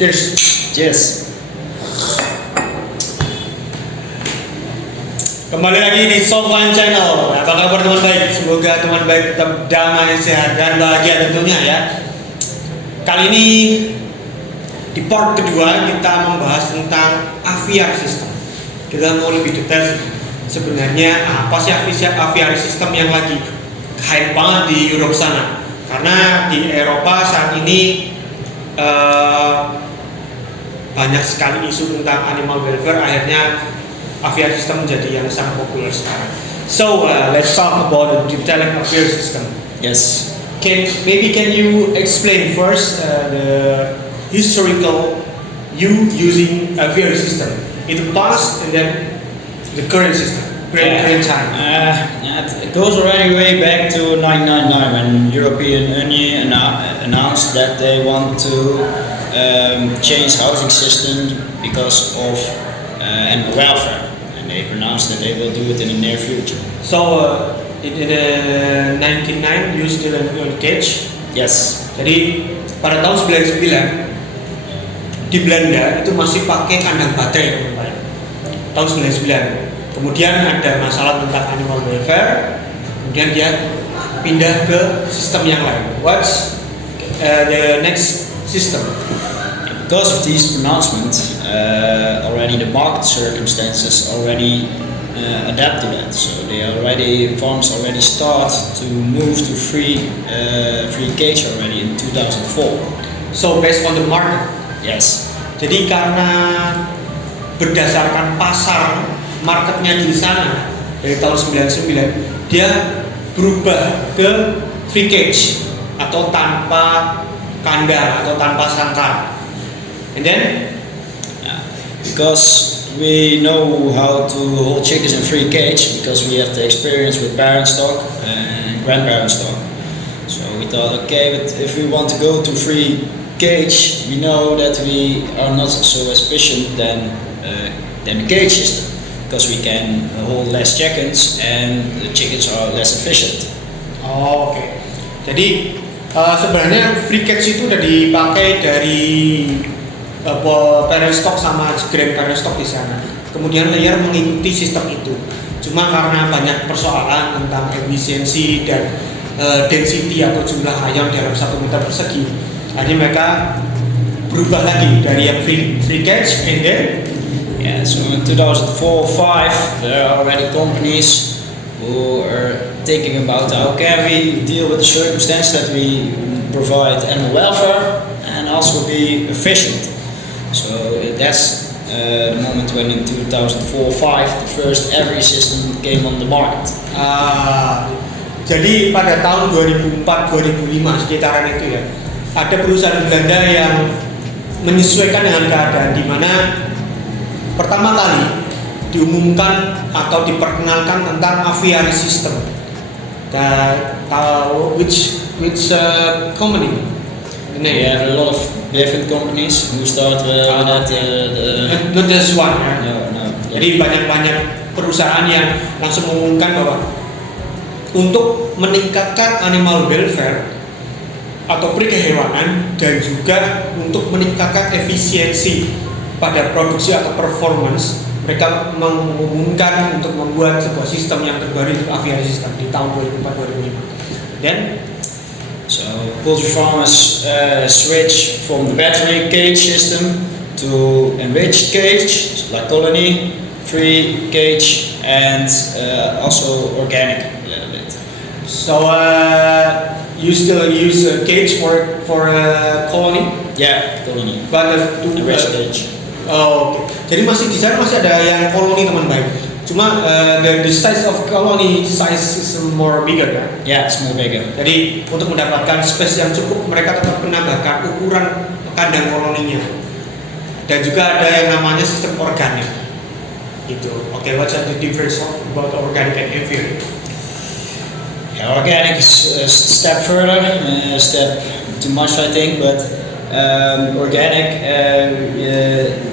Cheers. Cheers. Kembali lagi di Sofwan Channel. Apa kabar teman baik? Semoga teman baik tetap damai, sehat, dan bahagia tentunya ya. Kali ini di part kedua kita membahas tentang aviary system. Kita mau lebih detail sebenarnya apa sih aviary system yang lagi hype banget di Eropa sana. Karena di Eropa saat ini banyak sekali isu tentang animal welfare, akhirnya aviary system menjadi yang sangat populer sekarang. So let's talk about the detailing aviary system. Yes. Can you explain first the historical using aviary system in the past and then the current system, current time? It goes already way back to 1999 when European Union announced that they want to change housing system because of animal welfare, and they pronounced that they will do it in the near future. So in the 99 you still in the cage. Yes. Jadi pada tahun 99 di Belanda itu masih pakai kandang baterai tahun 99. Kemudian ada masalah tentang animal welfare, kemudian dia pindah ke sistem yang lain. What's the next system? Because of these pronouncements, already the market circumstances already adapt to that. So farms already start to move to free cage already in 2004. So based on the market. Yes. Jadi karena berdasarkan pasar marketnya di sana dari tahun 99, dia berubah ke free cage atau tanpa kandang atau tanpa sangkar. And then because we know how to hold chickens in free cage, because we have the experience with parent stock and grandparent stock. So we thought, okay, but if we want to go to free cage, we know that we are not so efficient than the cage system, because we can hold less chickens and the chickens are less efficient. Oh, oke. Jadi sebenarnya free cage itu udah dipakai dari parent stock sama grandparent stock di sana. Kemudian Layar mengikuti sistem itu. Cuma karena banyak persoalan tentang efisiensi dan density atau jumlah ayam dalam 1 meter persegi, akhirnya mereka berubah lagi dari yang free catch and then so in 2004-05 there are already companies who are thinking about how can we deal with the circumstance that we provide animal welfare and also be efficient. So that's the moment when in 2004-05 the first aviary system came on the market. Jadi pada tahun 2004-2005 sekitaran itu ya, ada perusahaan Belanda yang menyesuaikan dengan keadaan di mana pertama kali diumumkan atau diperkenalkan tentang aviary system. Which company? We have a lot of different companies who start with that. Not just one. No. Jadi banyak perusahaan yang langsung mengumumkan bahwa untuk meningkatkan animal welfare atau perikehewanan dan juga untuk meningkatkan efisiensi pada produksi atau performance, mereka mengumumkan untuk membuat sebuah sistem yang terbaru untuk aviary system di tahun 2004-2005. Dan so poultry farmers switch from the battery cage system to enriched cage, like colony, free cage, and also organic a little bit. So you still use a cage for colony? Yeah, colony. But enriched cage. Oh, okay. Jadi masih di sana masih ada yang koloni teman baik. Cuma the size of colony size is more bigger kan? Yeah, it's more bigger. Jadi untuk mendapatkan space yang cukup, mereka tetap menambahkan ukuran kandang koloninya. Dan juga ada yang namanya sistem organik. Gitu. Okay, what's the difference about organic and aviary? Yeah, organic is a step further, step too much I think, but organic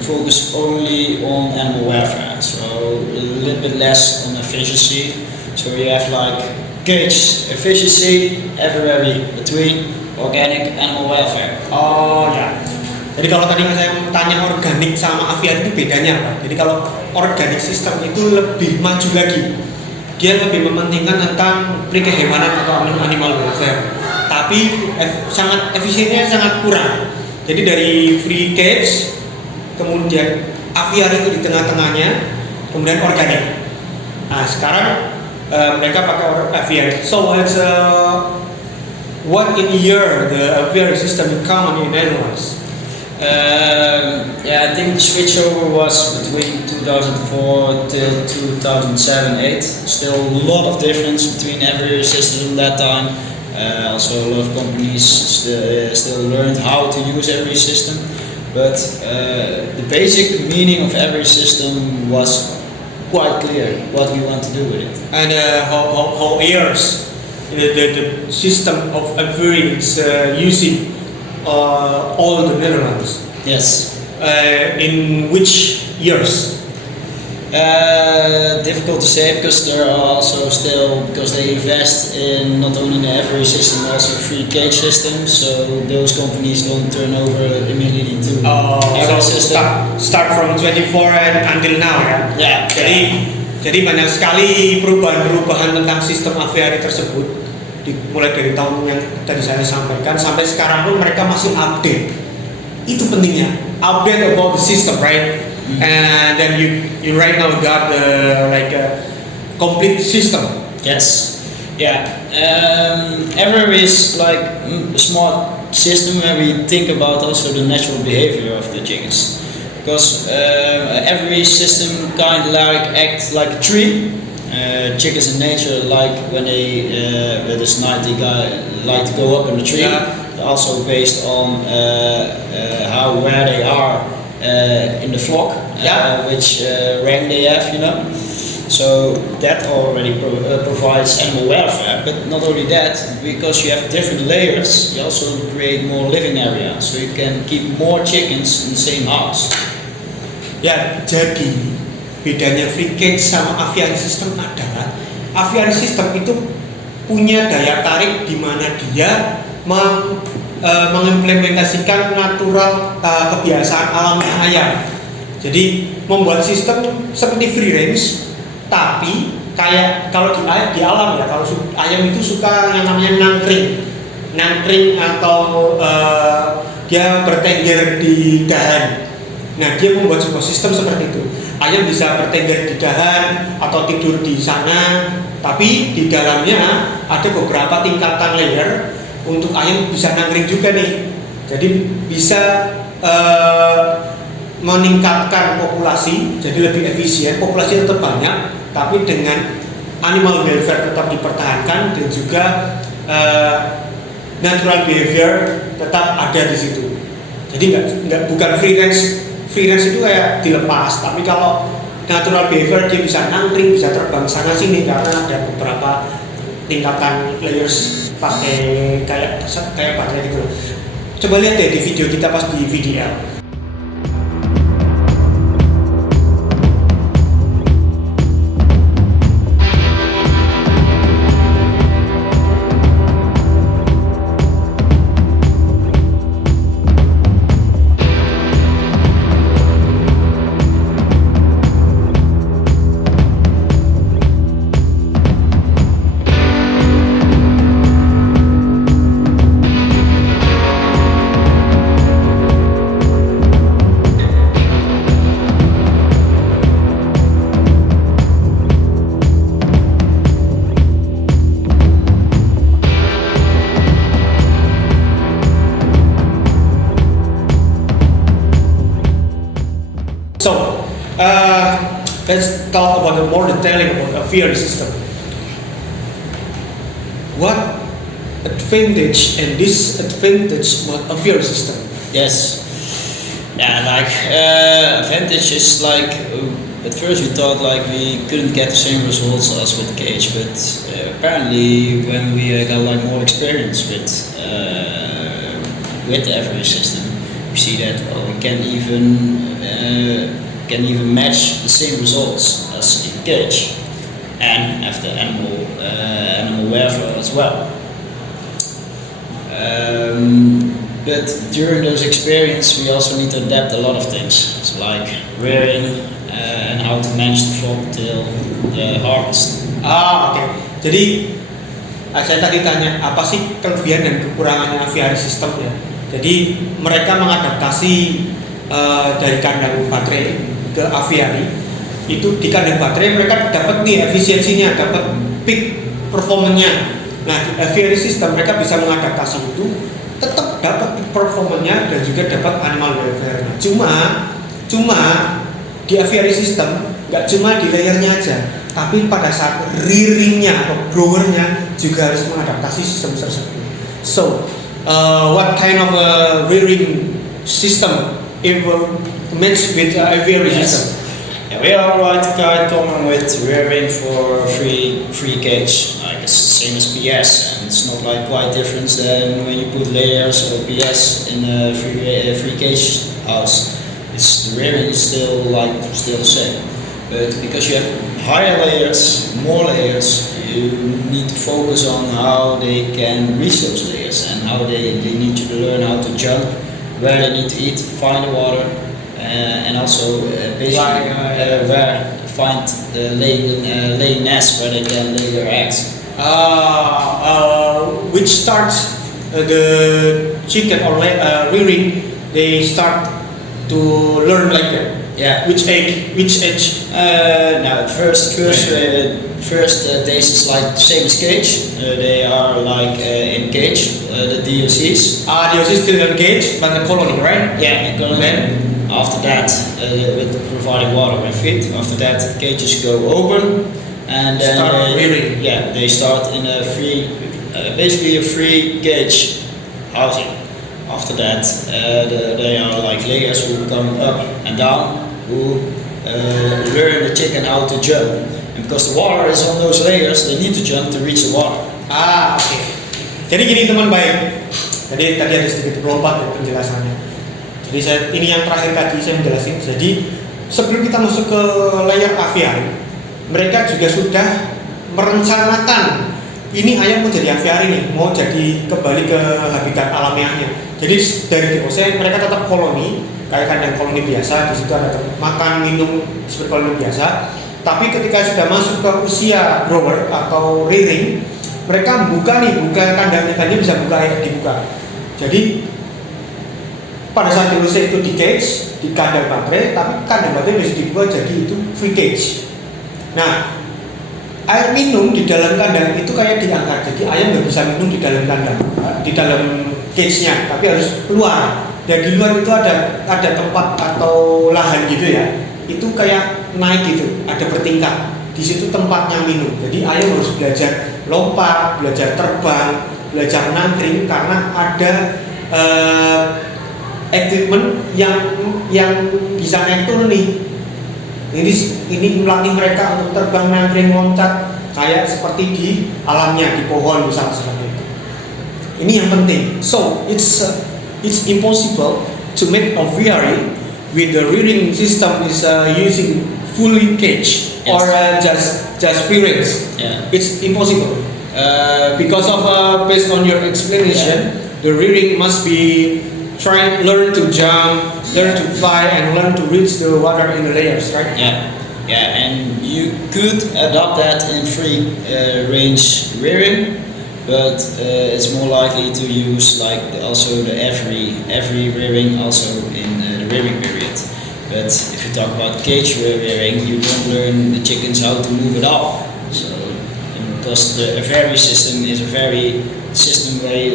focus only on animal welfare, so a little bit less on efficiency. So you have like cage efficiency, aviary between organic animal welfare. Oh ya. Jadi kalau tadi saya tanya organik sama aviar itu bedanya apa? Jadi kalau organic system itu lebih maju lagi. Dia lebih mementingkan tentang kehewanan atau animal welfare. Tapi sangat efisiennya sangat kurang. Jadi dari free cage, kemudian aviar itu di tengah-tengahnya, kemudian organik. Nah sekarang mereka pakai aviar. So it's what in year the aviary system in common in Netherlands? Yeah, I think the switchover was between 2004 till 2007-8. Still a lot of difference between every system that time. Also, a lot of companies still learned how to use every system. But the basic meaning of every system was quite clear what we want to do with it. And how years the system of aviary is using all the Netherlands. Yes. In which years? Difficult to say because there are also still because they invest in not only the aviary system also free cage system. So those companies don't turn over immediately to aviary so system. Start from 24 and until now ya. Yeah. Jadi banyak sekali perubahan tentang sistem aviary tersebut. Mulai dari tahun yang tadi saya sampaikan sampai sekarang pun mereka masih update. Itu pentingnya, update about the system, right? And then you right now got a complete system. Yes. Yeah. Aviary is like a smart system where we think about also the natural behavior of the chickens, because every system kind of like acts like a tree. Chickens in nature, like when it is night, they like to go up in the tree. Yeah. Also based on where they are in the flock, which rank they have, you know. So that already provides animal welfare. But not only that, because you have different layers, you also create more living area, so you can keep more chickens in the same house. Ya, jadi bedanya free cage sama aviary system adalah aviary system itu punya daya tarik di mana dia mengimplementasikan natural kebiasaan alamiah ayam. Jadi membuat sistem seperti free range, tapi kayak kalau di alam ya, kalau ayam itu suka yang namanya nangkring atau dia bertengger di dahan. Nah, dia membuat sebuah sistem seperti itu. Ayam bisa bertengger di dahan atau tidur di sana, tapi di dalamnya ada beberapa tingkatan layer untuk ayam bisa nangkring juga nih. Jadi bisa meningkatkan populasi, jadi lebih efisien, populasi tetap banyak, tapi dengan animal welfare tetap dipertahankan dan juga natural behavior tetap ada di situ. Jadi bukan free range itu kayak dilepas, tapi kalau natural behavior dia bisa nangkring, bisa terbang sana sini karena ada beberapa tingkatan layers pakai kayak baterai gitu. Coba lihat deh di video kita pas di VDL. So, let's talk about the more detailing about aviary system. What advantage and disadvantage about aviary system? Yes. Yeah, like advantage is like at first we thought like we couldn't get the same results as with cage, but apparently when we got like more experience with the aviary system, we see that we can even match the same results as in cage, and after animal welfare as well. But during those experience, we also need to adapt a lot of things. It's like rearing and how to manage the flock till the harvest. Oke. Jadi saya tadi tanya apa sih kelebihan dan kekurangannya aviary system ya. Jadi mereka mengadaptasi dari kandang baterai ke aviary. Itu di kandang baterai mereka dapat nih efisiensinya, dapat peak performanya. Nah di aviary system mereka bisa mengadaptasi itu, tetap dapat peak performanya dan juga dapat animal welfare-nya. Cuma di aviary system nggak cuma di layernya aja, tapi pada saat rearingnya atau growernya juga harus mengadaptasi sistem tersebut. So, what kind of a rearing system match with aviary system? Yeah, we are quite common with rearing for free cage. Like it's the same as PS, and it's not like quite different than when you put layers or PS in a free cage house. It's the rearing is still the same, but because you have higher layers, more layers, you need to focus on how they can reach those layers and how they need to learn how to jump, where they need to eat, find the water, and also basically where to find the laying nest where they can lay their eggs. Which starts the chicken or rearing, they start to learn like that. Yeah. Which age? Now first days is like the same as cage. They are like in cage. The DOCs. DOC is still in cage, but the colony, right? Yeah, in colony. Then after that, with providing water and feed. After that, cages go open, and then start rearing. Yeah, they start in a basically a free cage housing. After that, they are like layers who come up and down, who learn the chicken how to jump. And because the water is on those layers, they need to jump to reach the water. Oke. Jadi gini teman baik. Jadi tadi ada sedikit pelompat ya penjelasannya. Jadi ini yang terakhir tadi saya menjelasin. Jadi sebelum kita masuk ke layer aviary, mereka juga sudah merencanakan ini ayam mau jadi aviary nih, mau jadi kembali ke habitat alamiahnya. Jadi dari DOC mereka tetap koloni, kayak kandang koloni biasa, di situ ada makan, minum seperti koloni biasa. Tapi ketika sudah masuk ke usia grower atau rearing, mereka buka kandang ikannya bisa dibuka. Jadi pada saat DOC itu di cage, di kandang baterai, tapi kandang baterai bisa dibuka jadi itu free cage. Nah, air minum di dalam kandang itu kayak diangkat, jadi ayam nggak bisa minum di dalam kandang, di dalam cage-nya, tapi harus keluar. Dan di luar itu ada tempat atau lahan gitu ya, itu kayak naik gitu, ada bertingkat. Di situ tempatnya minum. Jadi ayam harus belajar lompat, belajar terbang, belajar nangkring karena ada equipment yang bisa naik turun nih. Ini melatih mereka untuk terbang, nangkring, loncat kayak seperti di alamnya, di pohon misalnya seperti itu. Ini yang penting. So it's impossible to make aviary with the rearing system is using fully cage. Yes. Or just free range. Yeah. It's impossible because of based on your explanation, the rearing must be learn to jump, learn to fly, and learn to reach the water in the layers, right? Yeah, and you could adopt that in free range rearing, but it's more likely to use like also the every rearing also in the rearing period. But if you talk about cage rearing, you don't learn the chickens how to move it up. So because the aviary system is a very system where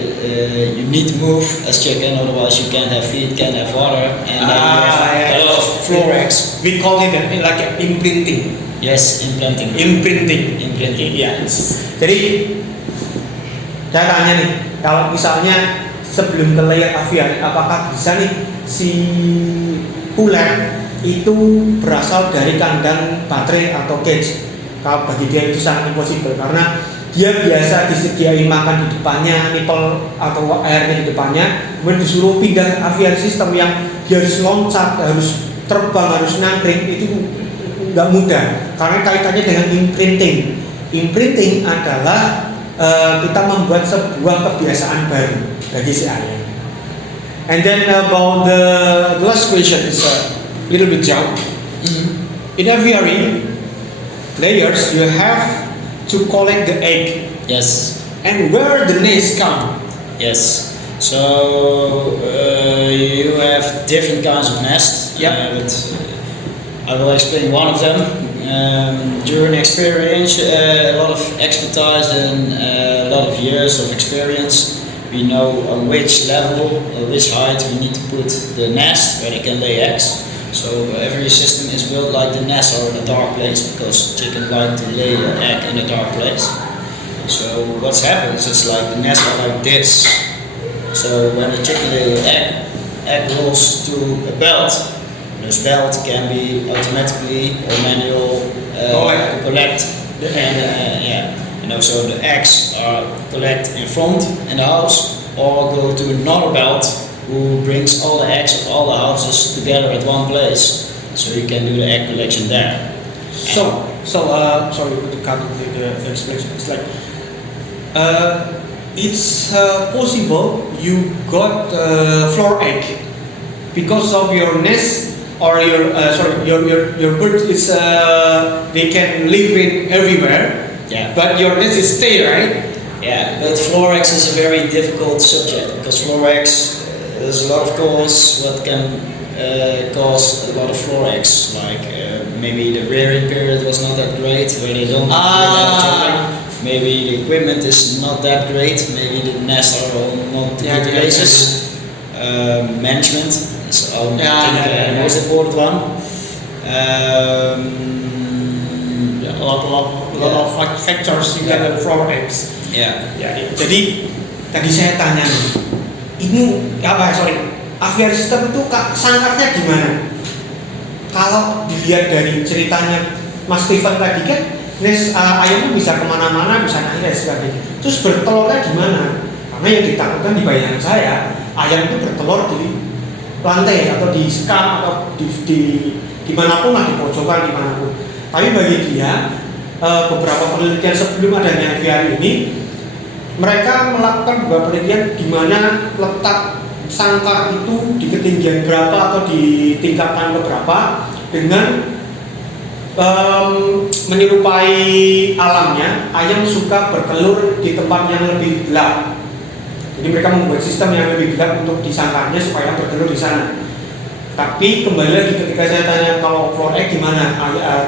you need to move as chicken, otherwise you can't have feed, can't have water, and then you have a lot of floor eggs. We call it like imprinting. Yes, imprinting. Iya. Jadi saya tanya nih, kalau misalnya sebelum ke layer aviary, apakah bisa nih si pulen itu berasal dari kandang baterai atau cage? Kalau bagi dia itu sangat impossible karena dia biasa disediain makan di depannya, nipel atau airnya di depannya, kemudian disuruh pindah ke aviary system yang dia harus loncat, harus terbang, harus nangkring, itu nggak mudah karena kaitannya dengan imprinting. Imprinting adalah kita membuat sebuah kebiasaan baru bagi si ayam. And then about the last question is a little bit jump. In aviary layers, you have to collect the egg. Yes. And where the nest come? Yes. So you have different kinds of nests. Yep. But I will explain one of them. During experience, a lot of expertise and a lot of years of experience, we know on which level, which height we need to put the nest where they can lay eggs. So every system is built like the nests are in a dark place because chickens like to lay an egg in a dark place. So what happens is like the nests are like this. So when the chicken lays an egg rolls to a belt. This belt can be automatically or manual collect the egg. And also the eggs are collect in front in the house or go to another belt who brings all the eggs of all the houses together at one place. So you can do the egg collection there. So sorry to cut the explanation. It's like it's possible you got floor egg because of your nest or your bird is they can live in everywhere. Yeah. But your nest is stay, right? Yeah, but floor eggs is a very difficult subject because floor eggs there's a lot of cause what can cause a lot of floor eggs like maybe the rearing period was not that great where they don't maybe the equipment is not that great, maybe the nests are all not the good places. Management is the most important one. A lot of factors you get floor eggs. Yeah. Jadi tadi saya tanya ini aviary system itu sangkarnya gimana? Kalau dilihat dari ceritanya Mas Steven tadi kan, ayamnya bisa kemana-mana, bisa naik dan sebagainya. Terus bertelurnya gimana? Karena yang ditakutkan di bayangan saya, ayam itu bertelur di lantai atau di skam atau di manapun lah, di pojokan dimanapun. Tapi bagi dia beberapa penelitian sebelum adanya aviary ini, mereka melakukan beberapa penelitian di mana letak sangkar itu di ketinggian berapa atau di tingkatan berapa dengan menyerupai alamnya. Ayam suka bertelur di tempat yang lebih gelap. Jadi mereka membuat sistem yang lebih gelap untuk di sangkarnya supaya bertelur di sana. Tapi kembali lagi ketika saya tanya kalau floor egg gimana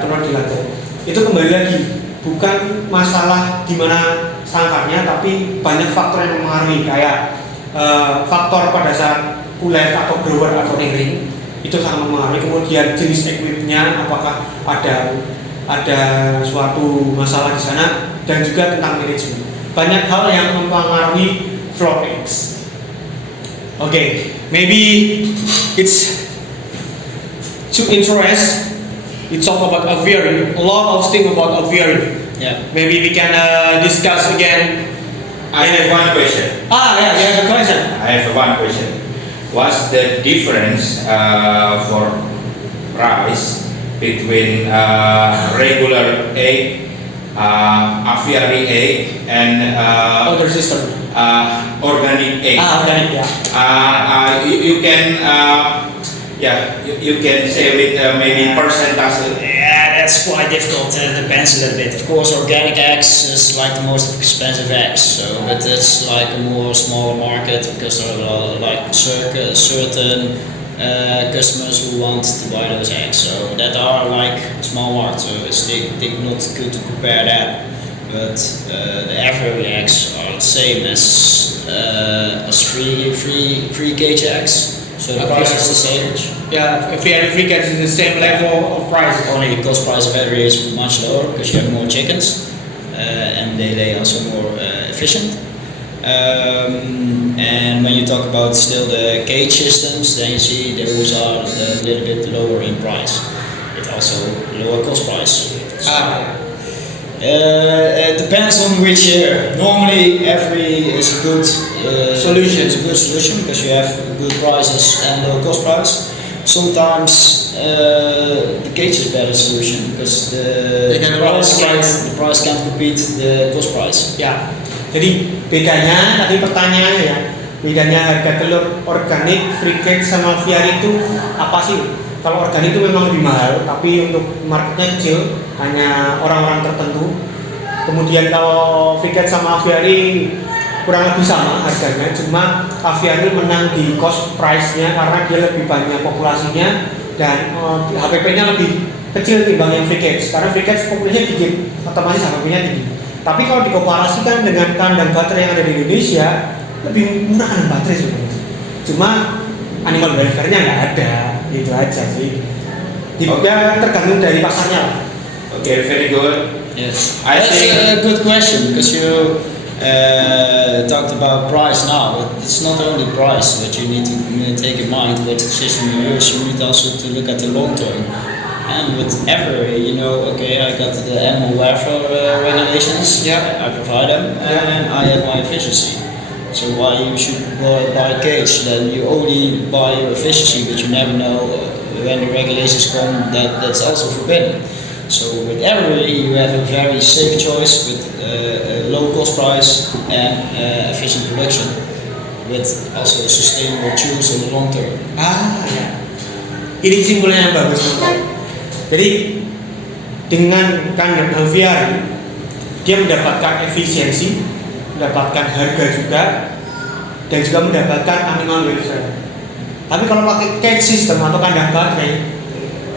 telur di lantai, itu kembali lagi bukan masalah gimana sangkarnya, tapi banyak faktor yang mempengaruhi kayak faktor pada saat kulet atau grower atau ring itu sangat mempengaruhi. Kemudian jenis equipnya, apakah ada suatu masalah di sana, dan juga tentang manajemen. Banyak hal yang mempengaruhi floor eggs. Okay, maybe it's too interest. We talk about aviary, a lot of things about aviary. Yeah. Maybe we can discuss again. I have one question. Yeah, you have a question. I have one question. What's the difference for price between regular egg, aviary egg, and Other system. organic egg? Organic, yeah. You can you can say with maybe percentage. Yeah, that's quite difficult. It depends a little bit. Of course, organic eggs is like the most expensive eggs. So, but it's like a more smaller market because there are like certain customers who want to buy those eggs. So that are like small market. So it's not good to compare that. But the average eggs are the same as free cage eggs. So the price is the same. Yeah, if you have free cage is the same level of price. Only the cost price of aviary is much lower because you have more chickens and they lay also more efficient. And when you talk about still the cage systems, then you see those are a little bit lower in price. It also lower cost price. So, it depends on which year. Normally, aviary is a good solution. It's a good solution because you have good prices and low cost price. Sometimes the cage is better solution because the price can't compete the cost price. Ya, jadi bedanya tadi pertanyaannya ya, bedanya harga telur organik, free catch sama aviary itu apa sih? Kalau organik itu memang lebih mahal, tapi untuk marketnya kecil, hanya orang-orang tertentu. Kemudian kalau free catch sama aviary kurang lebih sama harganya, cuma aviary menang di cost price-nya karena dia lebih banyak populasinya dan HPP-nya lebih kecil timbang yang free catch. Karena free catch populasinya dikit, otomatis HPP-nya tinggi. Tapi kalau dikomparasikan dengan kandang baterai yang ada di Indonesia, lebih murah kandang baterai sebenarnya. Cuma animal welfare-nya nggak ada, itu aja sih. Ya tergantung dari pasarnya. Okay, very good. Yes, I that's think- a good question because you talked about price now. But it's not only price that you need to take in mind what system you use. You need also to look at the long term. And with every, okay, I got the animal welfare regulations. Yeah. I provide them, and I have my efficiency. So why you should buy cage? Then you only buy your efficiency, but you never know when the regulations come that's also forbidden. So with every you have a very safe choice with a low cost price and efficient production, with also a sustainable choose on the long term. Ya. Ini kesimpulannya yang bagus. Jadi dengan kandang aviary dia mendapatkan efisiensi, mendapatkan harga juga, dan juga mendapatkan animal welfare. Tapi kalau pakai cage system atau kandang baterai,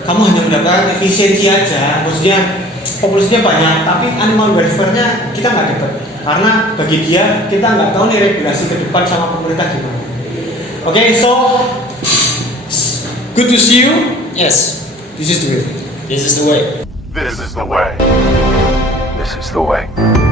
kamu hanya mendapatkan efisiensi aja, maksudnya populasinya banyak, tapi animal welfare-nya kita nggak dapat. Karena bagi dia kita nggak tahu nih regulasi ke depan sama pemerintah gimana. Oke, so good to see you. Yes, This is the way. this is the way. This is the way. This is the way.